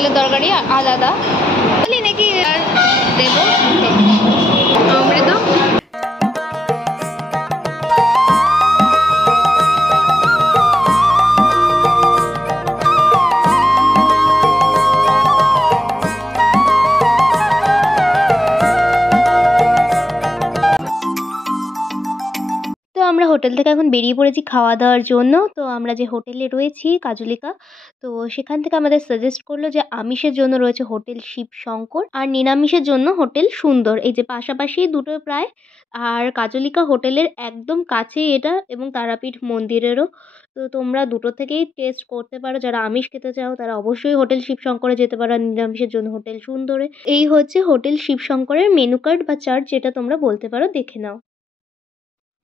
হোটেলের তরকারি আলাদা বলি নাকি আর দেবো অমৃত। আমরা হোটেল থেকে এখন বেরিয়ে পড়েছি খাওয়া দাওয়ার জন্য। তো আমরা যে হোটেলে রয়েছি কাজলিকা, তো সেখান থেকে আমাদের সাজেস্ট করলো যে আমিষের জন্য রয়েছে হোটেল শিবশঙ্কর আর নিরামিষের জন্য হোটেল সুন্দর। এই যে পাশাপাশি দুটো প্রায়, আর কাজলিকা হোটেলের একদম কাছেই এটা এবং তারাপীঠ মন্দিরেরও। তো তোমরা দুটো থেকেই টেস্ট করতে পারো। যারা আমিষ খেতে চাও তারা অবশ্যই হোটেল শিবশঙ্করে যেতে পারো, আর নিরামিষের জন্য হোটেল সুন্দরে। এই হচ্ছে হোটেল শিবশঙ্করের মেনু কার্ড বা চার্ট, যেটা তোমরা বলতে পারো, দেখে নাও।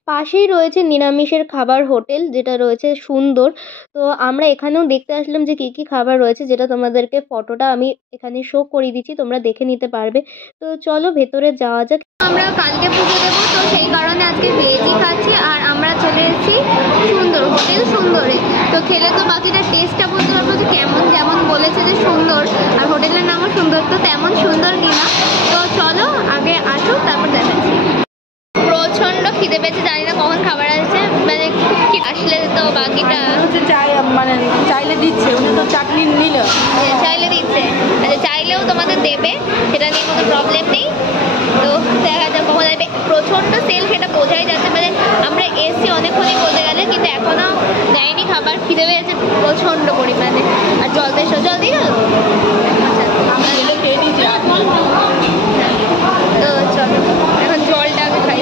পাশেই রয়েছে নিরামিষের খাবার হোটেল, যেটা রয়েছে সুন্দর। তো আমরা এখানেও দেখতে আসলাম যে কী কী খাবার রয়েছে, যেটা তোমাদেরকে ফটোটা আমি এখানে শো করিয়ে দিচ্ছি, তোমরা দেখে নিতে পারবে। তো চলো ভেতরে যাওয়া যাক। আমরা কালকে পুজো দেবো, তো সেই কারণে আজকে ভেজই খাচ্ছি। আর আমরা চলে এসেছি সুন্দর হোটেল সুন্দরে। তো খেলে তো বাকিটা টেস্টটা বলতে পারবো যে কেমন, যেমন বলেছে যে সুন্দর আর হোটেলের নামও সুন্দর, তো তেমন সুন্দর কিনা। তো চলো আগে আসুক, তারপর দেখাচ্ছি। প্রচন্ড খিদে পেয়েছে, জানি না কখন খাবার আসছে, মানে খুব আসলে তো বাকিটা হচ্ছে মানে চাইলে দিচ্ছে, উনি তো চাটনি নিল, চাইলে দিচ্ছে। আচ্ছা চাইলেও তোমাদের দেবে, সেটা নিয়ে কোনো প্রবলেম নেই। তো দেখা যাক কখন আসবে। প্রচণ্ড সেল, সেটা বোঝাই যাচ্ছে। মানে আমরা এসছি অনেকক্ষণই বলতে গেলে, কিন্তু এখনও দেয়নি খাবার। খিদে পেয়েছে প্রচণ্ড পরিমাণে। আর জল পেয়েছো, জল দিয়ে গেল। আচ্ছা আমি এলে খেয়ে দিচ্ছি। তো চলো এখন জলটা আগে খাই।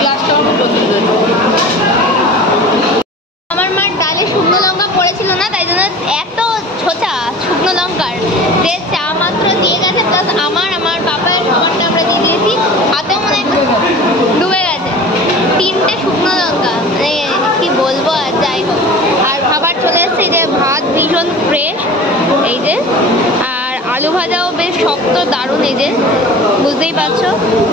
গ্লাসটাও পছন্দ। আমার মার ডালে শুকনো লঙ্কা পড়েছিল না, তাই জন্য এত ছোচা শুকনো লঙ্কার যে চা মাত্র দিয়ে গেছে, প্লাস আমার বাবার সবারটা আমরা দিয়ে দিয়েছি। হাতেও মনে হয় ডুবে গেছে 3টে শুকনো লঙ্কা, মানে কি বলবো। আর যাই হোক, আর খাবার চলে এসছে। এই যে ভাত ভীষণ ফ্রেশ, এই যে, আর আলু ভাজাও বেশ শক্ত দারুণ। এই যে বুঝতেই পারছো,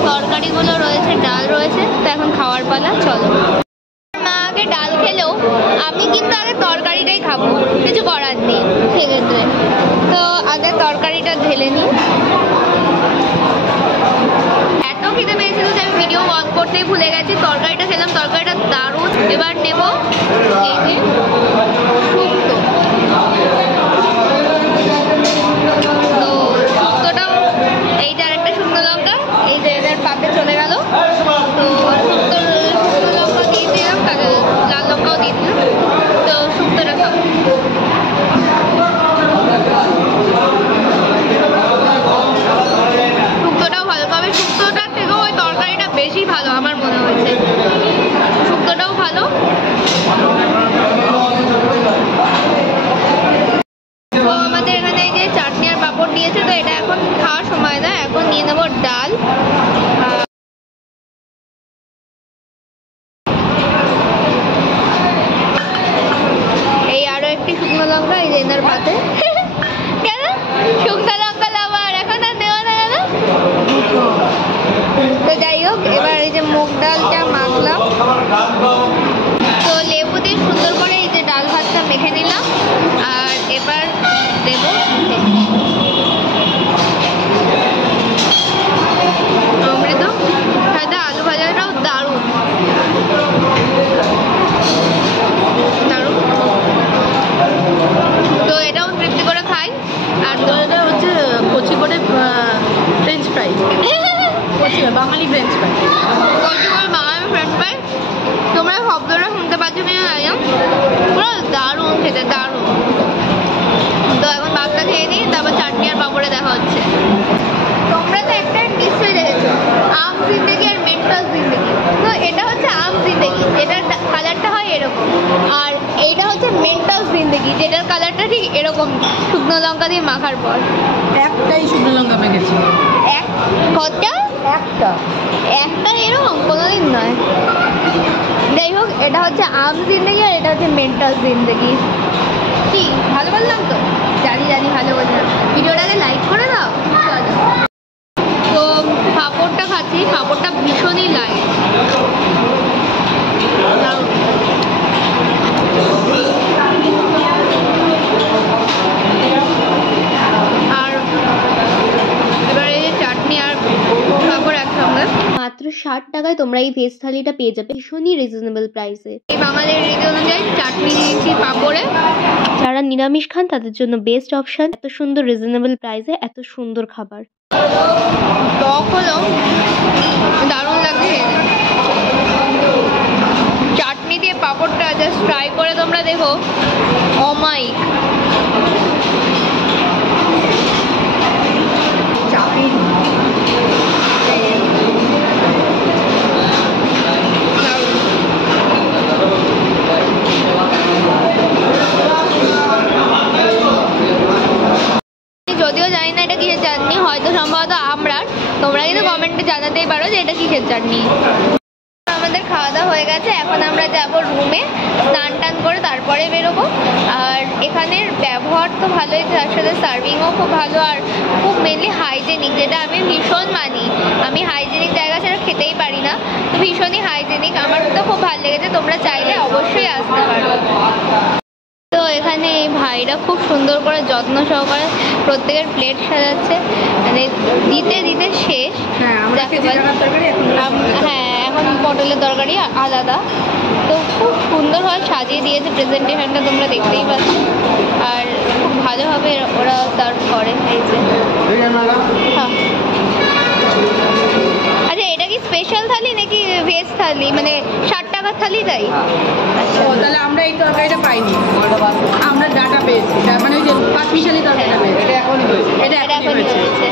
তরকারিগুলো রয়েছে, ডাল রয়েছে। তো এখন খাওয়ার পালা, চলো। মা আগে ডাল খেলেও আমি কিন্তু আগে তরকারিটাই খাবো, কিছু করার নেই সেক্ষেত্রে। তো আগে তরকারিটা ঢেলে নিই। এত খিদে পেয়েছিল যে আমি ভিডিও অন করতেই ভুলে গেছি। তরকারিটা খেলাম, তরকারিটা দারুণ। এবার নেব এই যে শুক্তো। তো শুক্তোটাও, এই যে আরেকটা শুকনো লঙ্কা, এই যে এদের পাতে চলে গেল। তো শুক্তো লঙ্কা দিয়ে দিলাম, লাল লঙ্কাও দিয়ে দিলাম। তো শুক্তোটা খাবো। শুক্তোটাও ভালো, তবে শুক্তোটার থেকেও ওই তরকারিটা বেশি ভালো আমার মনে হয়েছে। শুক্তোটাও ভালো। তো আমাদের এখানে এই যে চাটনি আর পাঁপড় দিয়েছে, তো এটা এখন খাওয়ার সময় না। এখন নিয়ে নেবো ডাল। এই আরো একটি শুকনো লঙ্কা, এই যে এনার পাতে। কেন শুকনো লঙ্কা লাভার, এখন আর দেওয়া না কেন? তো যাই হোক, এবার এই যে মুগ ডালটা মাখলাম। তো লেবু দিয়ে সুন্দর করে এই যে ডাল ভাতটা মেখে নিলাম। আর এবার দেবো অমৃত। সাথে আলু ভাজাটাও দারুণ দারুণ। তো এটাও তৃপ্তি করে খাই। আর তো এটা হচ্ছে কচি করে ফ্রেঞ্চ ফ্রাই, বাঙালি ফ্রেঞ্চ ফ্রাই, কচি করে বাঙালি ফ্রেঞ্চ ফ্রাই। তোমরা শব্দটা শুনতে পাচ্ছ কিনা জানি না, পুরো দারুণ খেতে, দারুণ। তো এখন ভাতটা খেয়ে নিই, তারপর চাটনি আর পাঁপড়ে দেখা হচ্ছে। তোমরা তো একটা নিশ্চয়ই দেখেছো, আম জিন্দেগি আর মেন্টাল জিন্দেগি। তো এটা হচ্ছে আম জিন্দেগি, যেটার কালারটা হয় এরকম। আর এইটা হচ্ছে মেন্টাল জিন্দেগি, যেটার কালারটা ঠিক এরকম, শুকনো লঙ্কা দিয়ে মাখার পর। একটাই শুকনো লঙ্কা মেখেছি। কতটা? একটা এরকম কোনোদিন নয়। যাই হোক, এটা হচ্ছে আম জিন্দেগি আর এটা হচ্ছে মেন্টাল জিন্দেগি। কি ভালো বললাম তো? জানি ভালো বললাম। ভিডিওটাকে লাইক করে দাও। তো পাঁপড়টা খাচ্ছি, পাঁপড়টা ভীষণই লাইট। টাকায় তোমরা এই ভেজ থালিটা পেয়ে যাবে ভীষণই রিজনেবল প্রাইসে। এই বাঙালির রীতি অনুযায়ী চাটনি দিয়েছি পাঁপড়ে। যারা নিরামিষ খান তাদের জন্য বেস্ট অপশন। এত সুন্দর রিজনেবল প্রাইসে এত সুন্দর খাবার। টক হলো দারুণ লাগছে খেতে। চাটনি দিয়ে পাঁপড়টা জাস্ট ফ্রাই করে তোমরা দেখো, অমাইক। চাটনি যদিও জানি না এটা কিসের চাটনি, হয়তো সম্ভবত আমড়ার। তোমরা কিন্তু কমেন্টে জানাতেই পারো যে এটা কিসের চাটনি। আমাদের খাওয়া দাওয়া হয়ে গেছে, এখন আমরা যাব রুমে, স্নান টান করে তারপরে বেরোবো। আর এখানের ব্যবহার তো ভালোই, তার সাথে সার্ভিংও খুব ভালো, আর খুব মেনলি হাইজেনিক, যেটা আমি ভীষণ মানি। আমি হাইজেনিক জায়গা ছাড়া খেতেই পারি না, তো ভীষণই হাইজেনিক। আমার তো খুব ভালো লেগেছে, তোমরা চাইলে অবশ্যই আসতে পারো। তো এখানে এই ভাইরা খুব সুন্দর করে যত্ন সহকারে প্রত্যেকের প্লেট সাজাচ্ছে, মানে দিতে দিতে শেষ। হ্যাঁ, এখন পটলের তরকারি আলাদা, তো খুব সুন্দরভাবে সাজিয়ে দিয়েছে। প্রেজেন্টেশনটা তোমরা দেখতেই পাচ্ছ, আর খুব ভালোভাবে ওরা সার্ভ করে। এই যে হ্যাঁ, আচ্ছা এটা কি স্পেশাল থালি নাকি ভেজ থালি, মানে 60 টাকার থালি? তাই আচ্ছা, তাহলে আমরা এই তরকারিটা পাইনি, আমরা ডাটা পেয়েছি, মানে ওই যে 5 মিশালি তরকারিটা পেয়েছি। এটা এখনই হয়েছে, এটা এখনই হয়েছে।